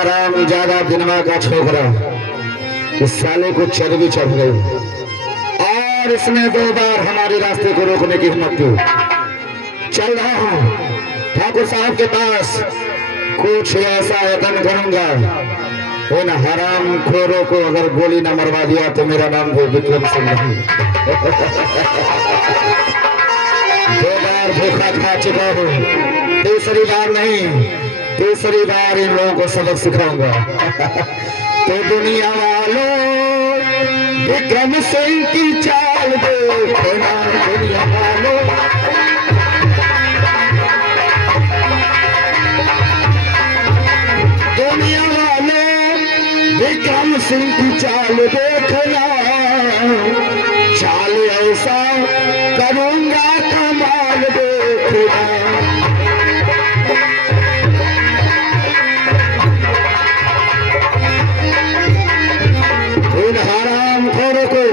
हराम ज्यादा दिनवा का छोकरा इस साले को चर्बी चढ़ गई और इसने 2 बार हमारे रास्ते को रोकने की हिम्मत की। चल रहा हूं ठाकुर साहब के पास, कुछ ऐसा यत्न करूंगा उन हराम खोरों को अगर गोली न मरवा दिया तो मेरा नाम भी विक्रम सिंह नहीं। 2 बार धोखा खा चुका हूं, तीसरी बार नहीं, तीसरी बार इन लोगों को सबक सिखाऊंगा। तो दुनिया वालों विक्रम सिंह की चाल देखो ना, दुनिया वालों दुनिया वालों विक्रम सिंह की चाल देखना, चाल ऐसा करूंगा कमाल देखना। इन हराम खोरों को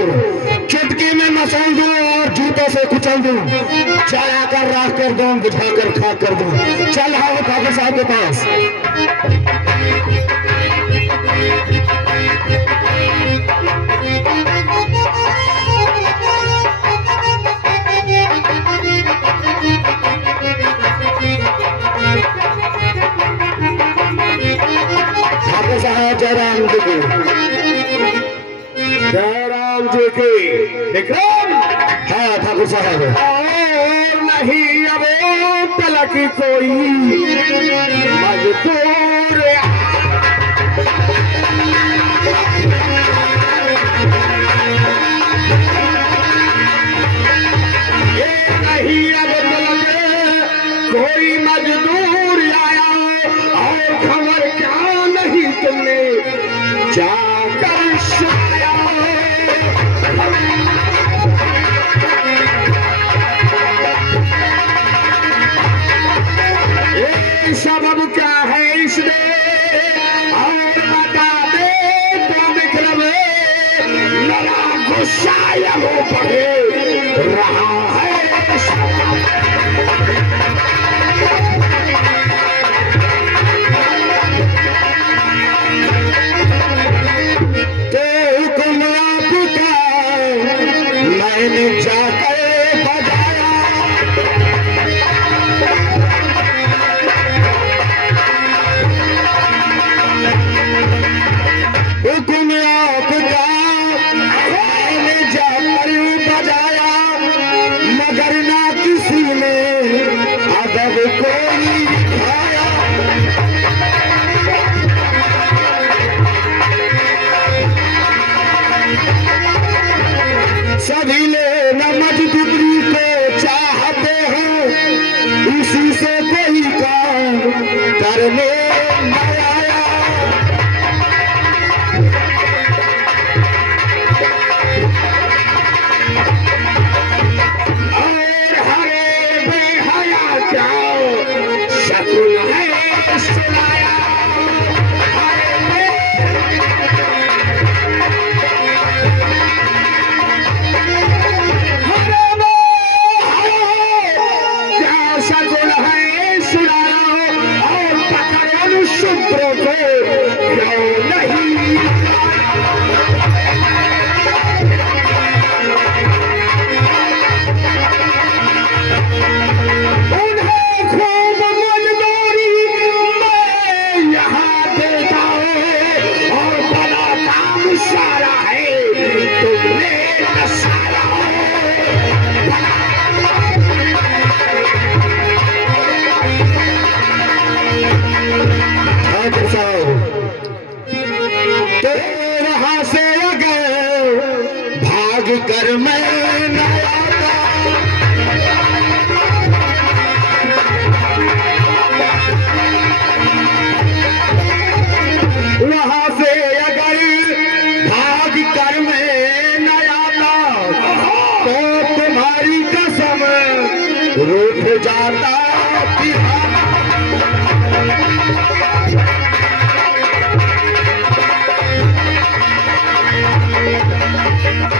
चुटकी में मसल दूं और जूतों से कुचल दूं, चला कर राख कर दूं, बुझा कर खाक कर दूं। चल आओ ठाकुर साहब के पास। ठाकुर साहब जयराम जी की, जयराम जी की। विक्रम हाँ ठाकुर साहब, और नहीं अब तलक कोई मजदूर नहीं, अब तलक कोई मजदूर आया और खबर क्या नहीं तुमने जाकर सुनाया। सबब क्या है इसमें और बता दे तो विक्रम, मेरा गुस्सा वो बढ़े रहा है। तो हुक्म आपका मैंने जाकर बजाया, हुक्म आपका मैंने जाकर बजाया, मगर ना किसी ने अदब कोई खाया। सभी लोग मजदूरी को चाहते हैं, इसी से कोई काम करने न आया। और हरे बेहया जाओ शकुन है सुनाया। कर मैं न आता, वहां से अगर भाग कर मैं न आता तो तुम्हारी कसम रूठ जाता।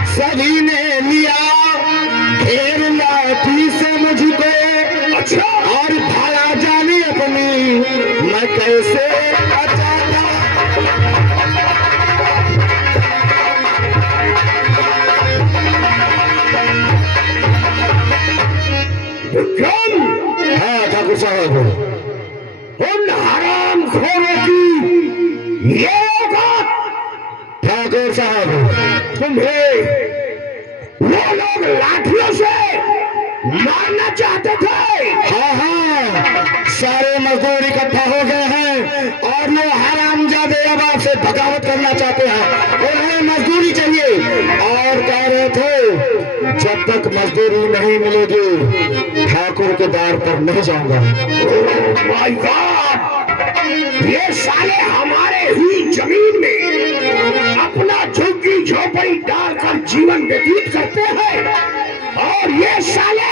सभी ने लिया घेर लाठी से मुझको, अच्छा, और भाला जाने अपनी मैं कैसे बचाता। उन हरामखोरों की ये औकात। ठाकुर साहब, तुम्हें वो लोग लाठियों से मारना चाहते थे। हाँ हाँ, सारे मजदूर इकट्ठा हो गए हैं और वो हरामजादे अब आपसे बगावत करना चाहते हैं। उन्हें मजदूरी चाहिए और कह रहे थे जब तक मजदूरी नहीं मिलेगी ठाकुर के द्वार पर नहीं जाऊंगा। ओह माय गॉड, ये साले हमारे ही जमीन में अपना झुग्गी झोपड़ी डालकर जीवन व्यतीत करते हैं और ये साले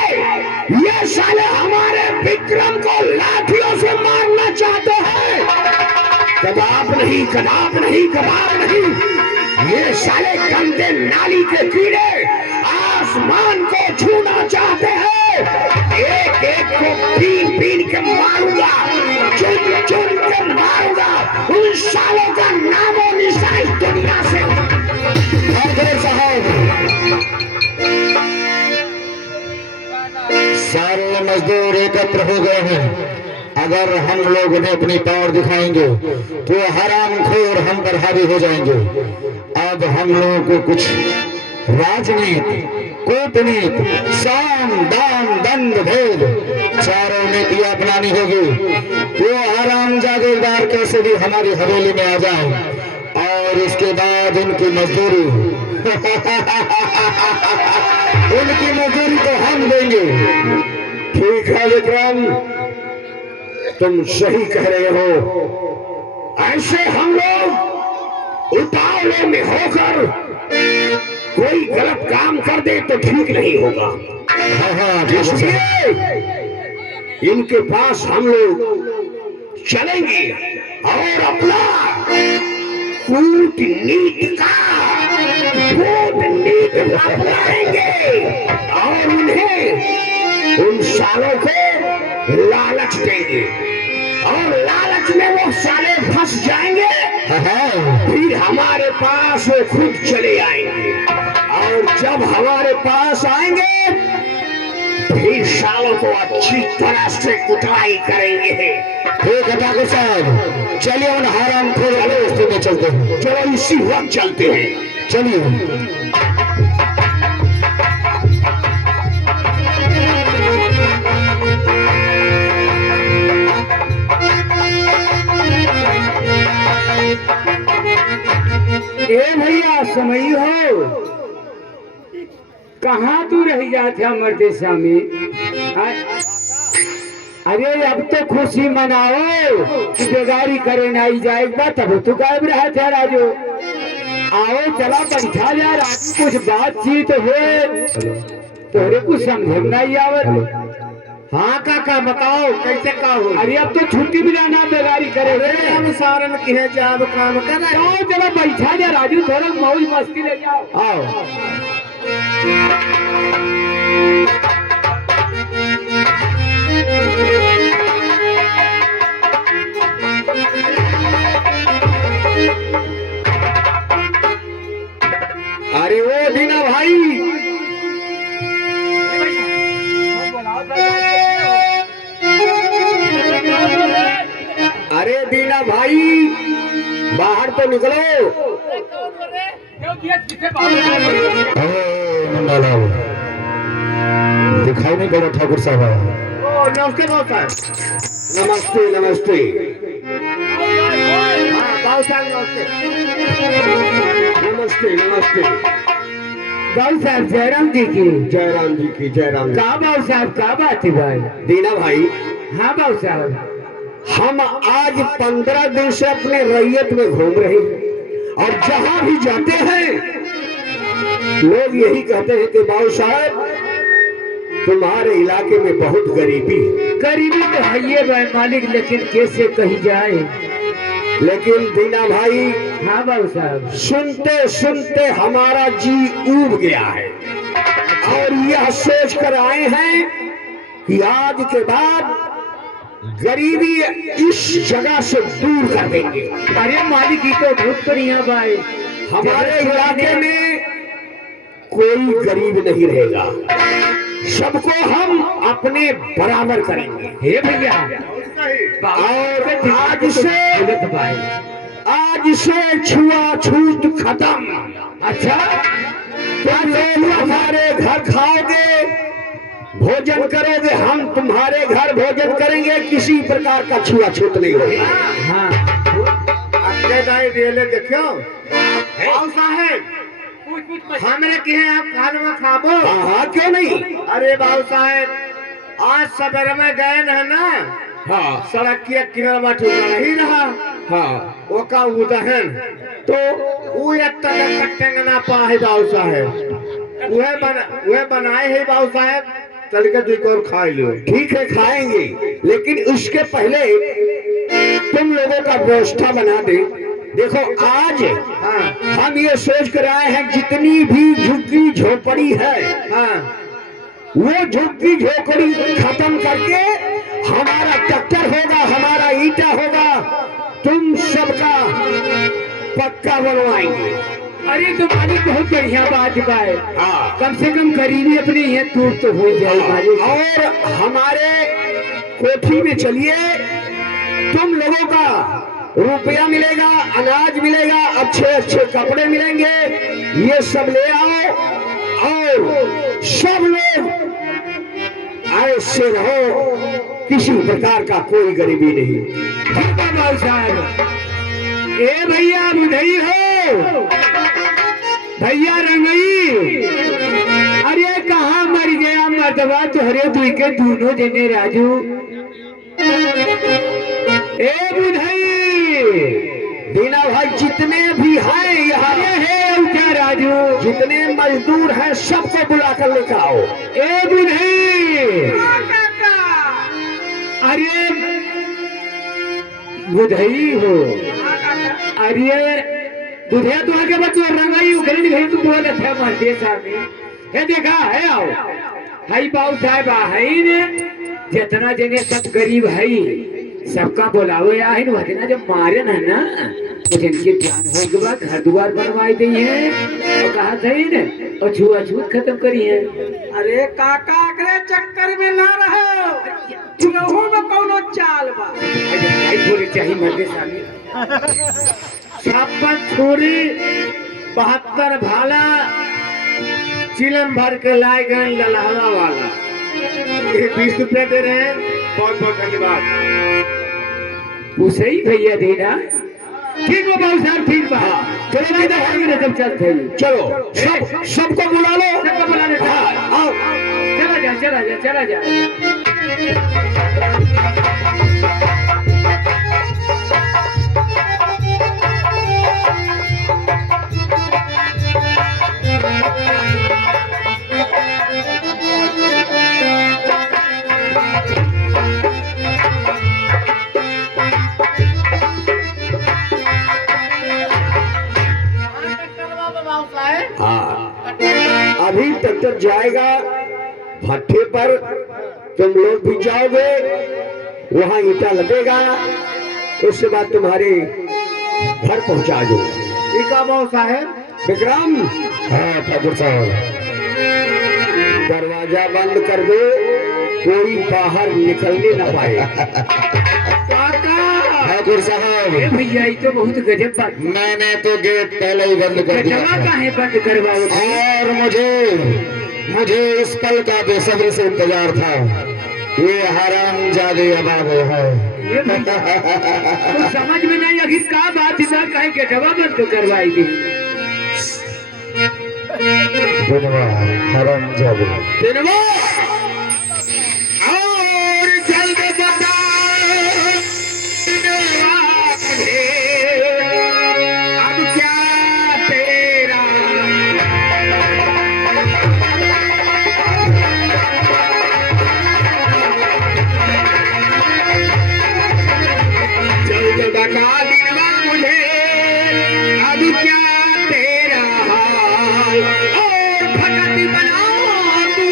हमारे विक्रम को लाठियों से मारना चाहते हैं। कदाप नहीं, कदाप नहीं, कदाप नहीं। ये साले गंदे नाली के कीड़े आसमान को छूना चाहते हैं। एक एक को पीन पीन के मारूंगा, चुन चुन के मारूंगा। उन सालों का नामो निशान इस दुनिया से। ठाकुर साहब, सारे मजदूर एकत्र हो गए हैं। अगर हम लोग उन्हें अपनी पावर दिखाएंगे तो हरामखोर हम पर हावी हो जाएंगे। अब हम लोगों को कुछ राजनीति, कूटनीति, साम दाम दंड भेद चारों नीतियां अपनानी होगी। वो हरामजादेदार कैसे भी हमारी हवेली में आ जाए और इसके बाद उनकी मजदूरी उनकी मजदूरी तो हम देंगे। ठीक है विक्रम, तुम सही कह रहे हो। ऐसे हम लोग उतावले में होकर कोई गलत काम कर दे तो ठीक नहीं होगा। इसलिए इनके पास हम लोग चलेंगे और अपना कूटनीति का कूटनीति अपनाएंगे और उन्हें उन सालों को लालच देंगे और लालच में वो साले फंस जाएंगे। फिर हमारे पास वो खुद चले आएंगे और जब हमारे पास आएंगे फिर सालों को अच्छी तरह से कुटाई करेंगे। ठीक है ठाकुर साहब, चलिए उन हरामखोर वाले रास्ते में चलते हैं। चलो इसी वक्त चलते हैं। चलिए। ए भैया समय हो, कहाँ तू रह जाते हमर देशा में? अरे अब तो खुशी मनाओ कि बेगारी करे नहीं जाएगा, तब तू गायब रहा था राजू। आओ चला बैठा जा राजू, कुछ बातचीत हो तोरे कुछ समझ नहीं आवत। हाँ काका बताओ कैसे का हो? अरे अब तो छुट्टी भी जाना बेगारी करे अनुसारन की है जब काम कर रहे आओ चला बैठा जा राजू, थोड़ा मौज मस्ती ले जाओ। आओ अरे ओ दीना भाई, अरे दीना भाई बाहर तो निकलो। दिखाई नहीं पड़ा ठाकुर साहब। नमस्ते नमस्ते नमस्ते। हाँ नमस्ते नमस्ते। बाबू साहब जयराम जी की जयराम जी की जयराम। का बाबू साहब का बात है भाई? दीना भाई, हाँ बाबू साहब, हम आज 15 दिन से अपने रैयत में घूम रहे हैं और जहां भी जाते हैं लोग यही कहते हैं कि बाबू साहब तुम्हारे इलाके में बहुत गरीबी है। गरीबी तो है ये भाई मालिक, लेकिन कैसे कही जाए। लेकिन दीना भाई, हाँ बाबू साहब, सुनते सुनते हमारा जी ऊब गया है और यह सोच कर आए हैं कि आज के बाद गरीबी इस जगह से दूर कर देंगे। अरे मालिक ये तो बहुत बढ़िया भाई, हमारे इलाके में कोई गरीब नहीं रहेगा। सबको हम अपने बराबर करेंगे। हे भैया और आज से छुआछूत खत्म। अच्छा तुम लोग हमारे घर खाओगे, भोजन करोगे, हम तुम्हारे घर भोजन करेंगे, किसी प्रकार का छुआछूत नहीं होगा। हाँ देखो साहेब, हमरे के हैं आप खाना खाबो। हाँ क्यों नहीं। अरे बाबू साहेब, आज सवेरे में गए ना, हाँ सड़क के किनारे नहीं रहा, हाँ वो का उदहन तो वो टेंगना पा है बाबू साहेब, वह बनाए है बाबू साहेब, चल के दुई और खा लो। ठीक है खाएंगे, लेकिन उसके पहले तुम लोगों का व्यवस्था बना दे। देखो आज हम ये सोच कर आए हैं, जितनी भी झुग्गी झोपड़ी है, वो झुग्गी झोपड़ी खत्म करके हमारा ट्रैक्टर होगा, हमारा ईटा होगा, तुम सबका पक्का बनवाएंगे। अरे तो मालिक बहुत बढ़िया बात है। हाँ कम से कम गरीबी अपने यहाँ दूर तो हो जाए मालिक। और हमारे कोठी में चलिए, तुम लोगों का रुपया मिलेगा, अनाज मिलेगा, अच्छे अच्छे कपड़े मिलेंगे, ये सब ले आओ और सब लोग ऐसे रहो, किसी प्रकार का कोई गरीबी नहीं। ठीक है बाबू साहब। ए भैया बुधई हो, भैया रंगई, अरे कहाँ मर गया मर्दवा तुहरे दुई के दोनों जने राजू। ए बुधई, दीना भाई, जितने भी हैं यहाँ है उठा राजू, जितने मजदूर हैं सबको बुला कर लेकर आओ। ए बुधई, अरे बुधई हो, अरे बुधिया तो आगे बच्चों रंगाई उगली गई, तू बोला था मर्दे सामने है, देखा है आओ हाई बाबू साहब है ने, जितना जने सब गरीब है सबका बोलाओ या है ना, जब मारे ना जिनके जान हो के बाद घर द्वार बनवाई दी है और कहा था ने और छुआछूत खत्म करी है। अरे काका अगले चक्कर में ना रहो, चुनावों में कौनो चाल बा। आई बोले चाहिए मर्दे सामने 56 छोरी 72 भाला चिलम भर के लाए गए ललहला वाला, ये 20 रुपए दे रहे हैं, बहुत बहुत धन्यवाद। उसे ही भैया देना। ठीक हो बाबू साहब, ठीक बा। चलो भाई देखा जब चलते चलो सबको बुला लो, सबको बुला लेते हैं। आओ चला जा। अभी ट्रैक्टर जाएगा भट्ठे पर, तुम लोग भी जाओगे, वहां ईटा लगेगा, उसके बाद तुम्हारे घर पहुंचा दो। ठीक है बाबू साहेब। विक्रम, हाँ ठाकुर साहब, दरवाजा बंद कर दो, कोई बाहर निकलने न पाए। ठाकुर साहब, भैया ये तो बहुत गजब बात। मैंने तो गेट पहले ही बंद कर दिया गजबा था। काहे बंद करवाओ? और मुझे इस पल का बेसब्री से इंतजार था। ये हरामजादे अब आ गए हैं। ये भैया कुछ समझ में नहीं आखिर का बात है, कहे के गजबा बंद करवाई थी। धन्यवाद हरामजादे। और जल्द बता अब क्या तेरा, जल्द बता दिलवा मुझे अब क्या तेरा हाल, और भगत बना तू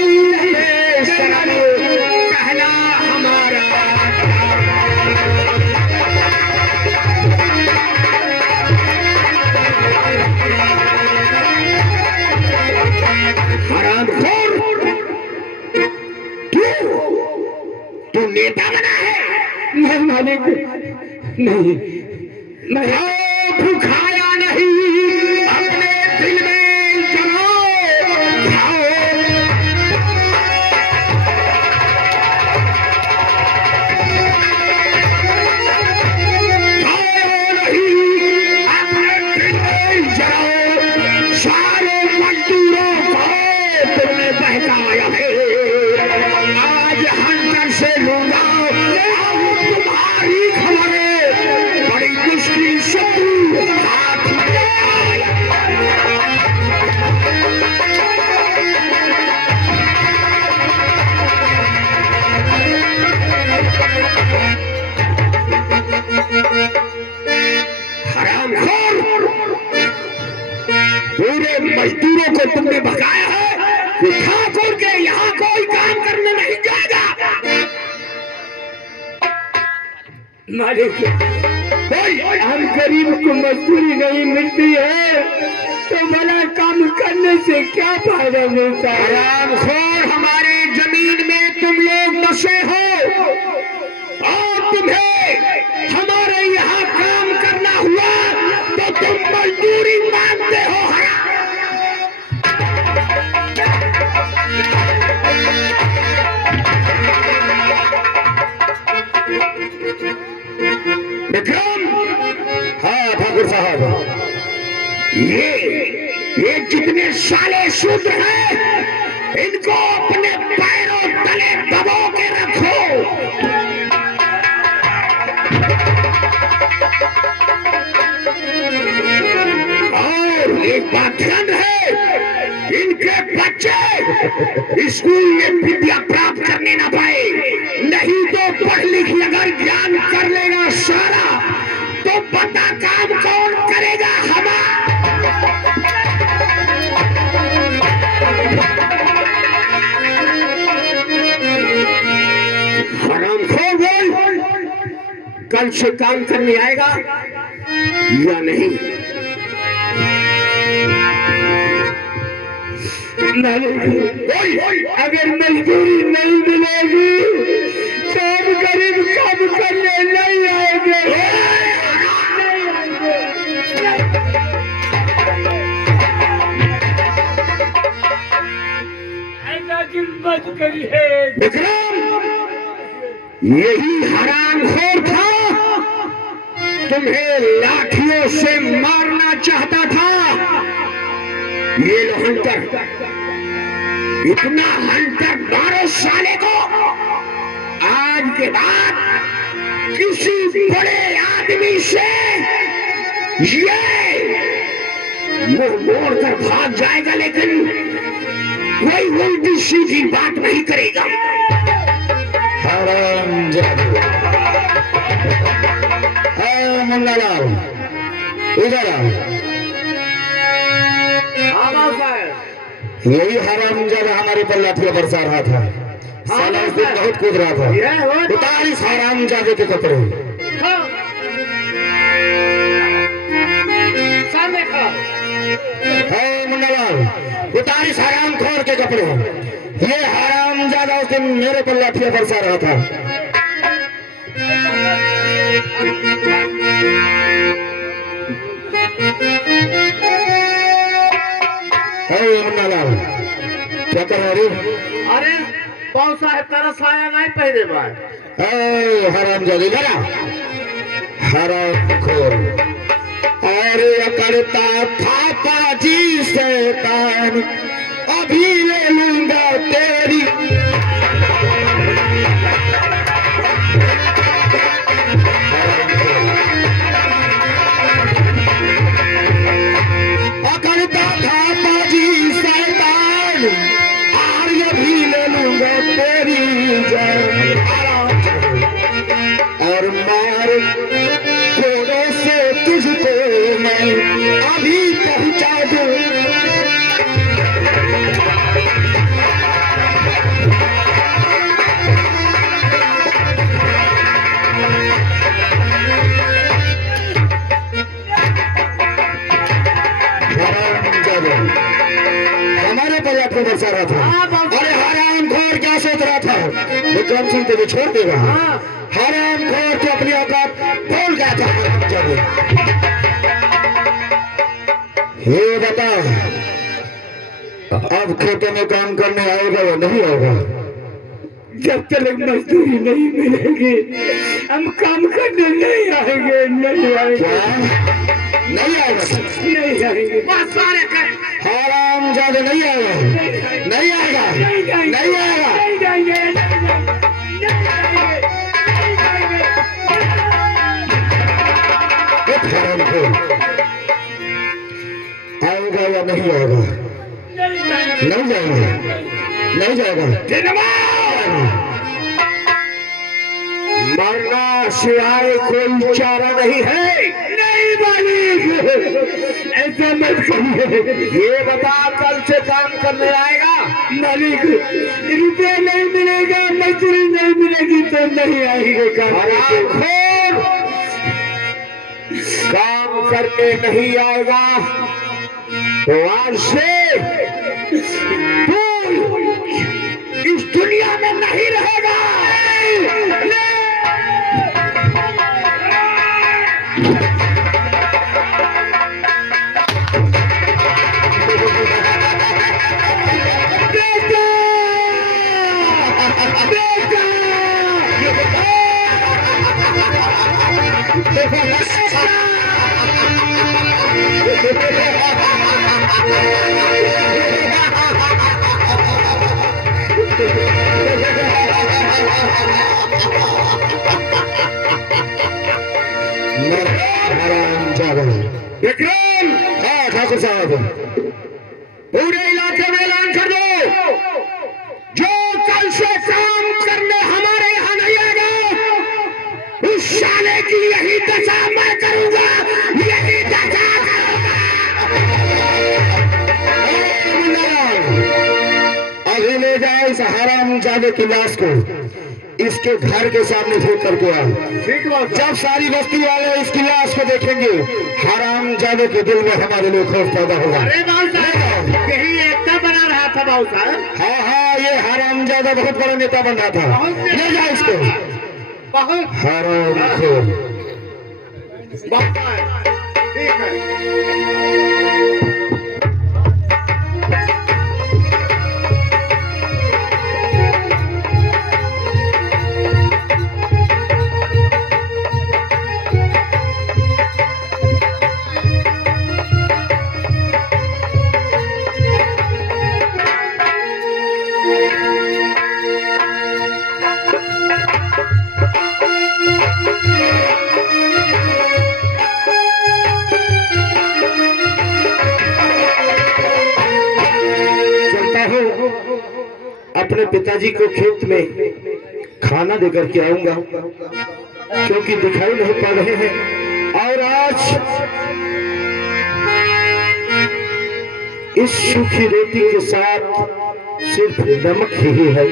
मालिक नहीं नहीं खाओ भूखाया नहीं, अपने दिल में जलाओ। खाओ सारे मजदूरों को तुमने बहकाया है। आज हंटर से लूंगा अब तुम्हारी खबरें। बड़ी मुश्किल शत्रु हाथ में आया। हरामखोर, पूरे मजदूरों को तुमने भगाया है कि ठाकुर के यहाँ कोई काम करने नहीं जाएगा। मालिक हम गरीब को मजदूरी नहीं मिलती है तो भला काम करने से क्या फायदा मिलता है? हरामखोर, हमारी जमीन में तुम लोग बसे हो और तुम्हें हमारे यहाँ काम करना हुआ तो तुम मजदूरी मांगते हो। विक्रम, हाँ ठाकुर साहब, ये जितने साले शूद्र हैं इनको अपने पैरों तले दबो के रखो। और एक बात ध्यान रहे, इनके बच्चे स्कूल में विद्या प्राप्त करने ना पाए, नहीं तो पढ़ लिख अगर ज्ञान कर लेगा सारा तो बता काम कौन करेगा? हरामखोर, बोल कल से काम करने आएगा या नहीं? अगर मजदूरी नहीं मिलेगी तो हम गरीब काम करने नहीं आएंगे। ऐसा मत करिए विक्रम, यही हरामखोर था, तुम्हें लाठियों से मारना चाहता था। ये लो हंटर, इतना हंटर मारो साले को। आज के बाद किसी बड़े आदमी से ये मुंह मोड़ कर भाग जाएगा लेकिन कोई उल्टी सीधी बात नहीं करेगा। हरामजादा। मुन्नालाल, इधर आ। यही हरामजादा हमारे पर लाठियां बरसा रहा था। साला उस दिन बहुत कूद रहा था। उतार इस हरामजादे के कपड़े। मुन्नालाल, उतार इस हरामखोर के कपड़े। ये हरामजादा उस दिन मेरे पर लाठियां बरसा रहा था। मुन्नालाल, क्या कर रहे हो? अरे बहुत साहब तेरा साया नहीं पहने बाय। हरामजादी, लड़ा हरामखोर। अरे करता था पाजी शैतान, अभी ले लूंगा तेरी। करता था पाजी शैतान, आज अभी ले लूंगा तेरी जान। और मार कोड़ों से तुझको मैं अभी पहुंचा दूं। हमारे पर लाठियां बरसा रहा था। अरे हरामखोर, क्या सोच रहा था विक्रम सिंह तुझे छोड़ देगा? हरामखोर, तो अपनी भूल गया था हरामजादे। ये बता, अब खेतों में काम करने आएगा या नहीं आएगा? जब तक मजदूरी नहीं मिलेगी हम काम करने नहीं आएंगे। नहीं आएंगे। क्या नहीं आएगा? नहीं आएंगे। हरामजादे नहीं आएगा, नहीं आएगा, नहीं आएगा। नहीं जाएंगे। नहीं जाएंगे। आएगा या नहीं आएगा? नहीं जाएगा, नहीं जाएगा। मरना सिवाय कोई चारा नहीं है। नहीं मालिक, ऐसा मत करिए। ये बता, कल से काम करने आएगा? मालिक, रुपया नहीं मिलेगा, मजदूरी नहीं मिलेगी तो नहीं आएंगे काम हरामखोर, काम करने नहीं आएगा तो आज से तू इस दुनिया में नहीं रहेगा। विक्रम, हाँ ठाकुर साहब, पूरे इलाके में ऐलान कर दो, जो कल से काम करने हमारे यहाँ नहीं आएगा उस साले की यही दशा मैं करूंगा, यही दशा करूंगा। अभी ले जाए इस हरामजादे की लाश को इसके घर के सामने फेंक करके आओ। जब सारी बस्ती वाले इसकी लाश को देखेंगे हरामजादे के दिल में हमारे लिए खौफ पैदा होगा। अरे बाबू साहब, यही एकता बना रहा था बाबू साहब। हाँ हाँ, ये हरामजादा बहुत बड़ा नेता बन रहा था। ले जाए इसको। बहुत हरामखोर। ठीक है। अपने पिताजी को खेत में खाना देकर के आऊंगा क्योंकि दिखाई नहीं पड़ रहे हैं। और आज इस सूखी रोटी के साथ सिर्फ नमक ही है।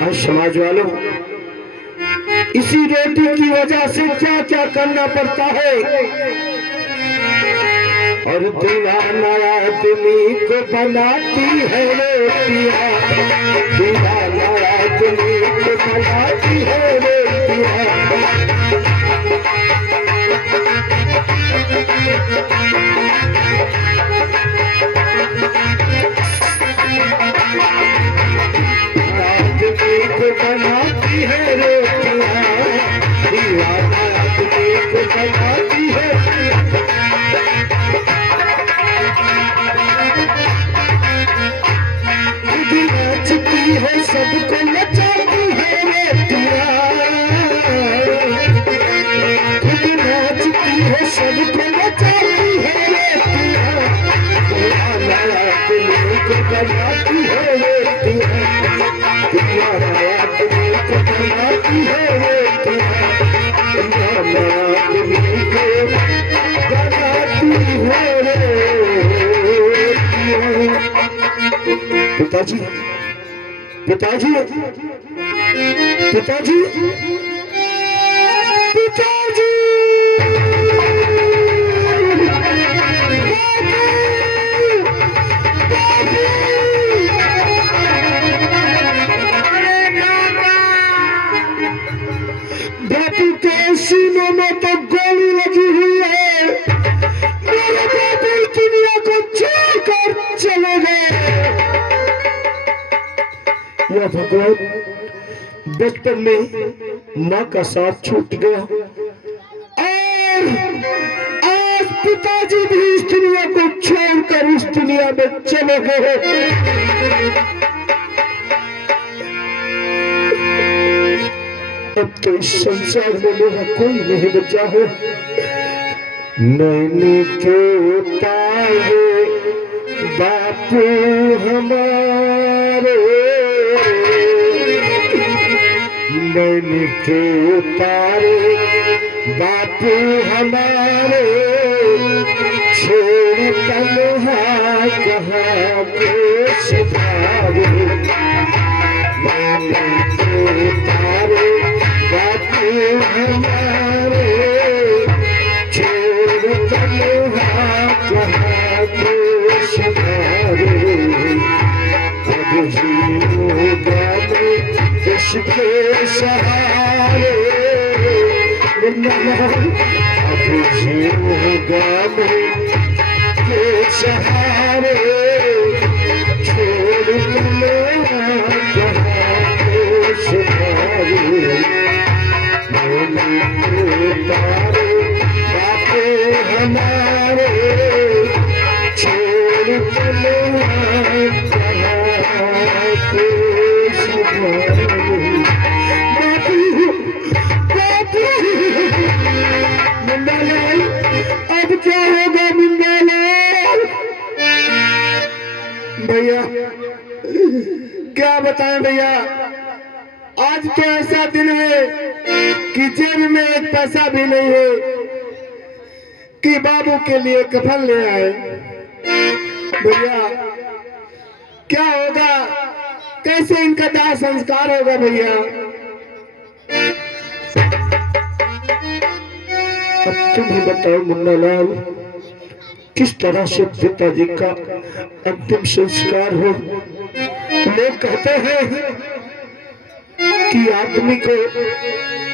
और समाज वालों, इसी रोटी की वजह से क्या क्या करना पड़ता है। और दीवाना आदमी को बनाती है रोटियां, दीवाना आदमी को बनाती है रोटियां। आदमी को बनाती है रोटियां, दीवाना आदमी को बनाती है। नाचती है सबको नचाती है रोटियां, खुद नाचती है सबको नचाती है रोटियां। दीवाना आदमी को बनाती है रोटियां, दीवाना आदमी को बनाती है रोटियां, दीवाना आदमी को बनाती है रोटियां। पिताजी, पिताजी, पिताजी, पिताजी, बापू के सीनों में तो गोली लगी हुई है। मेरे बाबू दुनिया को छोड़कर चले गए। या भगवान, बचपन में माँ का साथ छूट गया और आज पिताजी भी इस दुनिया को छोड़कर इस दुनिया में चले गए। अब तो इस संसार में मेरा कोई नहीं बचा है। नैनी के तारे बापू हमारे, नैनी के तारे बापू हमारे, छोड़ तन्हा कहाँ के सितारे। नैनी के तारे बापू हमारे, छोड़ तन्हा कहाँ के सितारे। अब जीऊंगा मैं किसके सहारे, अब जीऊंगा मैं के सहारे, छोड़ तन्हा कहाँ के सितारे। नैनी के तारे बापू हमारे, छोड़ तन्हा कहाँ के सितारे। मुन्नालाल, अब क्या होगा मुन्नालाल? भैया क्या बताएं भैया, आज तो ऐसा दिन है कि जेब में एक पैसा भी नहीं है कि बाबू के लिए कफन ले आए। भैया क्या होगा, कैसे इनका दाह संस्कार होगा भैया? अब तुम ही बताओ मुन्नालाल, किस तरह से पिताजी का अंतिम संस्कार हो? लोग कहते हैं कि आदमी को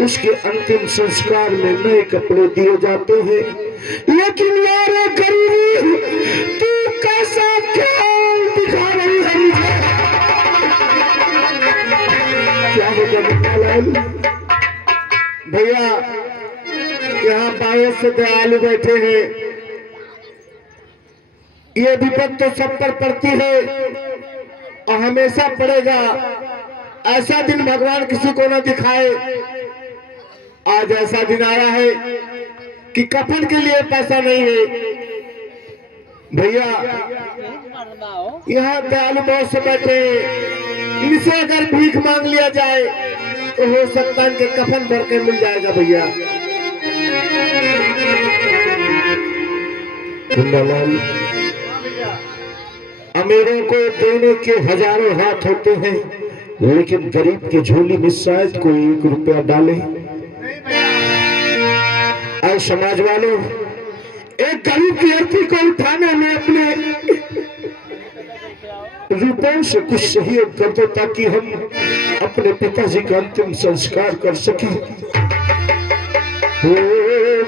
उसके अंतिम संस्कार में नए कपड़े दिए जाते हैं, लेकिन यारो गरीबी, तू कैसा ख्याल दिखा रही है मुझे? क्या होगा मुन्नालाल? भैया यहाँ बायस से दयालु बैठे हैं, ये विपद तो सब पर पड़ती है और हमेशा पड़ेगा। ऐसा दिन भगवान किसी को न दिखाए। आज ऐसा दिन आया है कि कफन के लिए पैसा नहीं है। भैया यहाँ दयालु बहुत से बैठे हैं, इनसे अगर भीख मांग लिया जाए तो हो सकता है इनके कफन भर के मिल जाएगा। भैया मुन्नालाल, अमीरों को देने के हजारों हाथ होते हैं, लेकिन गरीब की झोली में शायद कोई 1 रुपया डाले। और समाज वालों, एक गरीब की अर्थी को उठाने में अपने रुपयों से कुछ सहयोग कर दो ताकि हम अपने पिताजी का अंतिम संस्कार कर सकें।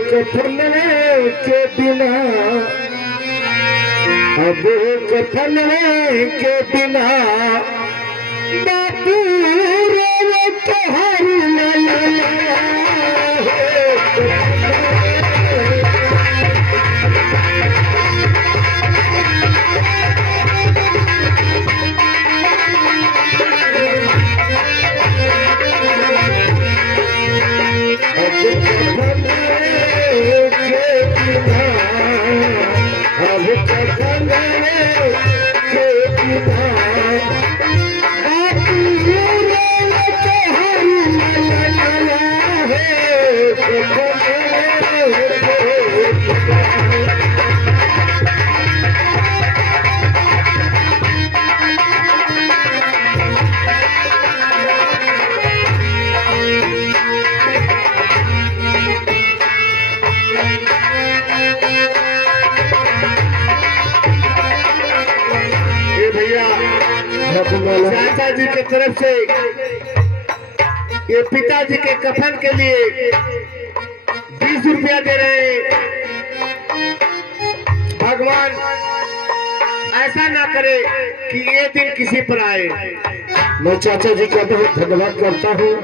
कफन के बिना, अब कफन के बिना बापू रो तोहारी लैला। चाचा जी की तरफ से ये पिताजी के कफन के लिए 20 रुपया दे रहे हैं। भगवान ऐसा ना करे कि ये दिन किसी पर आए। मैं चाचा जी का बहुत धन्यवाद करता हूँ।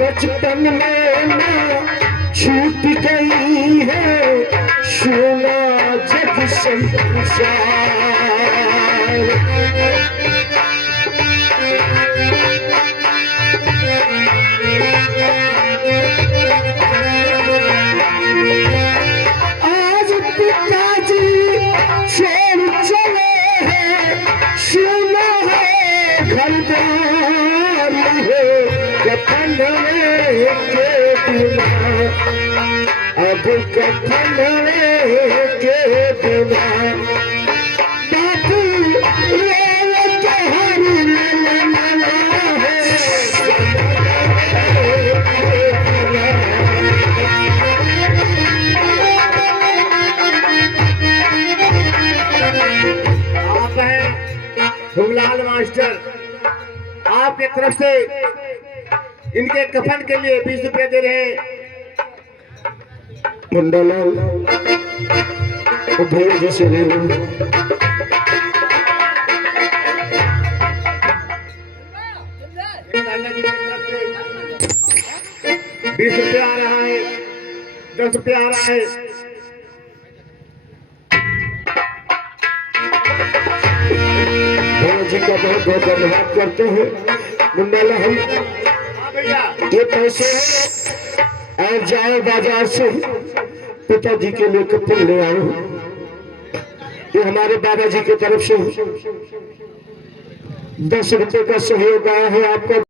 बचपन में ना छूट गई है सुना जग संसार। आज पिताजी छोड़ चले हैं सुना है घर द्वार है कफन के बिना अब कफन के बिना बापू ये तोहर ललना आप हैं हुमलाल मास्टर, आपके तरफ से इनके कफन के लिए 20 रुपए दे रहे हैं। मुंडालाल भैया जैसे ले लो। 20 रुपया आ रहा है, 10 रुपया आ रहा है। भैया जी का बहुत बहुत धन्यवाद करते हैं। मुंडालाल हाँ भैया, ये पैसे और जाओ बाजार से पिताजी के लिए कपड़े ले आओ। ये हमारे बाबा जी की तरफ से 10 रुपए का सहयोग आया है आपका।